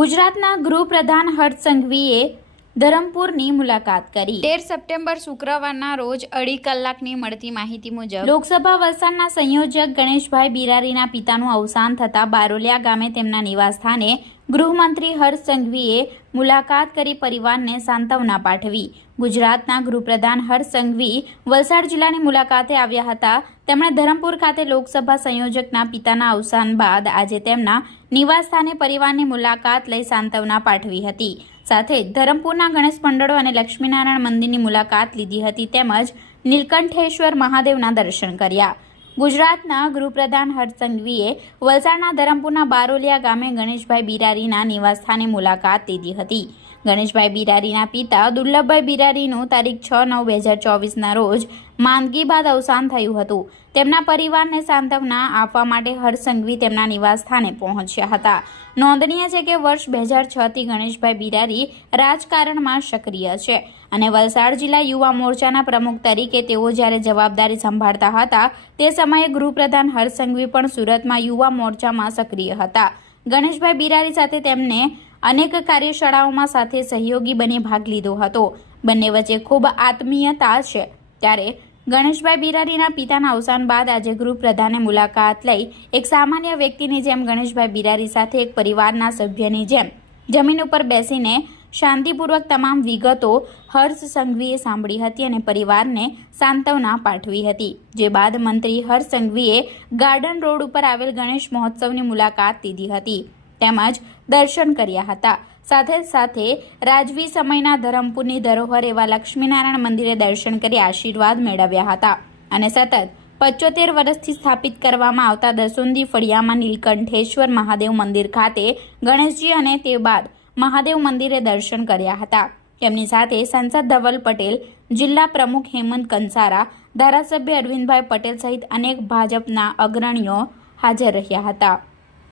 ગુજરાતના ગૃહપ્રધાન હર્ષ સંઘવીએ ધરમપુરની મુલાકાત કરી. તેર સપ્ટેમ્બર શુક્રવારના રોજ અઢી કલાકની મળતી માહિતી મુજબ લોકસભા વલસાડના સંયોજક ગણેશભાઈ બિરારીના પિતાનું અવસાન થતાં બારોલિયા ગામે તેમના નિવાસસ્થાને ગૃહમંત્રી હર્ષ સંઘવીએ મુલાકાત કરી પરિવારને સાંત્વના પાઠવી. ગુજરાતના ગૃહપ્રધાન હર્ષ સંઘવી વલસાડ જિલ્લાની મુલાકાતે આવ્યા હતા. તેમણે ધરમપુર ખાતે લોકસભા સંયોજકના પિતાના અવસાન બાદ આજે તેમના નિવાસસ્થાને પરિવારની મુલાકાત લઈ સાંત્વના પાઠવી હતી. સાથે ધરમપુરના ગણેશ મંડળો અને લક્ષ્મીનારાયણ મંદિરની મુલાકાત લીધી હતી તેમજ નીલકંઠેશ્વર મહાદેવના દર્શન કર્યા. ગુજરાતના ગૃહપ્રધાન હરસંઘવીએ વલસાડના ધરમપુરના બારોલિયા ગામે ગણેશભાઈ બિરારીના નિવાસસ્થાને મુલાકાત લીધી હતી. ગણેશભાઈ બિરારીના પિતા દુર્લભભાઈ બિરારીનું તારીખ છ નવ બે હજાર ચોવીસના રોજ માંદગી બાદ અવસાન થયું હતું. તેમના પરિવારને સાંત્વના આપવા માટે હરસંઘવી સંઘવી તેમના નિવાસસ્થાને પહોંચ્યા હતા. નોંધનીય છે કે વર્ષ બે હજાર છથી ગણેશભાઈ બિરારી રાજકારણમાં સક્રિય છે અને વલસાડ જિલ્લા યુવા મોરચાના પ્રમુખ તરીકે તેઓ જ્યારે જવાબદારી સંભાળતા હતા, તે સમયે ગૃહપ્રધાન હરસંઘવી પણ સુરતમાં યુવા મોરચામાં સક્રિય હતા. ગણેશભાઈ બિરારી સાથે તેમને અનેક કાર્યશાળાઓમાં સાથે સહયોગી બની ભાગ લીધો હતો. બંને વચ્ચે ખૂબ આત્મીયતા છે. ત્યારે ગણેશભાઈ બિરારીના પિતાના અવસાન બાદ આજે ગૃહપ્રધાને મુલાકાત લઈ એક સામાન્ય વ્યક્તિની જેમ ગણેશભાઈ બિરારી સાથે એક પરિવારના સભ્યની જેમ જમીન ઉપર બેસીને શાંતિપૂર્વક તમામ વિગતો હર્ષ સંઘવીએ સાંભળી હતી અને પરિવારને સાંત્વના પાઠવી હતી. જે બાદ મંત્રી હર્ષ સંઘવીએ ગાર્ડન રોડ ઉપર આવેલ ગણેશ મહોત્સવની મુલાકાત લીધી હતી. તેમજ દર્શન કર્યા હતા. સાથે સાથે રાજવી સમયના ધરમપુરની ધરોહર એવા લક્ષ્મીનારાયણ મંદિરે દર્શન કરી આશીર્વાદ મેળવ્યા હતા અને સતત પચોતેર વર્ષથી સ્થાપિત કરવામાં આવતા દસુંદી ફળિયામાં નીલકંઠેશ્વર મહાદેવ મંદિર ખાતે ગણેશજી અને તે બાદ મહાદેવ મંદિરે દર્શન કર્યા હતા. તેમની સાથે સાંસદ ધવલ પટેલ, જિલ્લા પ્રમુખ હેમંત કંસારા, ધારાસભ્ય અરવિંદભાઈ પટેલ સહિત અનેક ભાજપના અગ્રણીઓ હાજર રહ્યા હતા.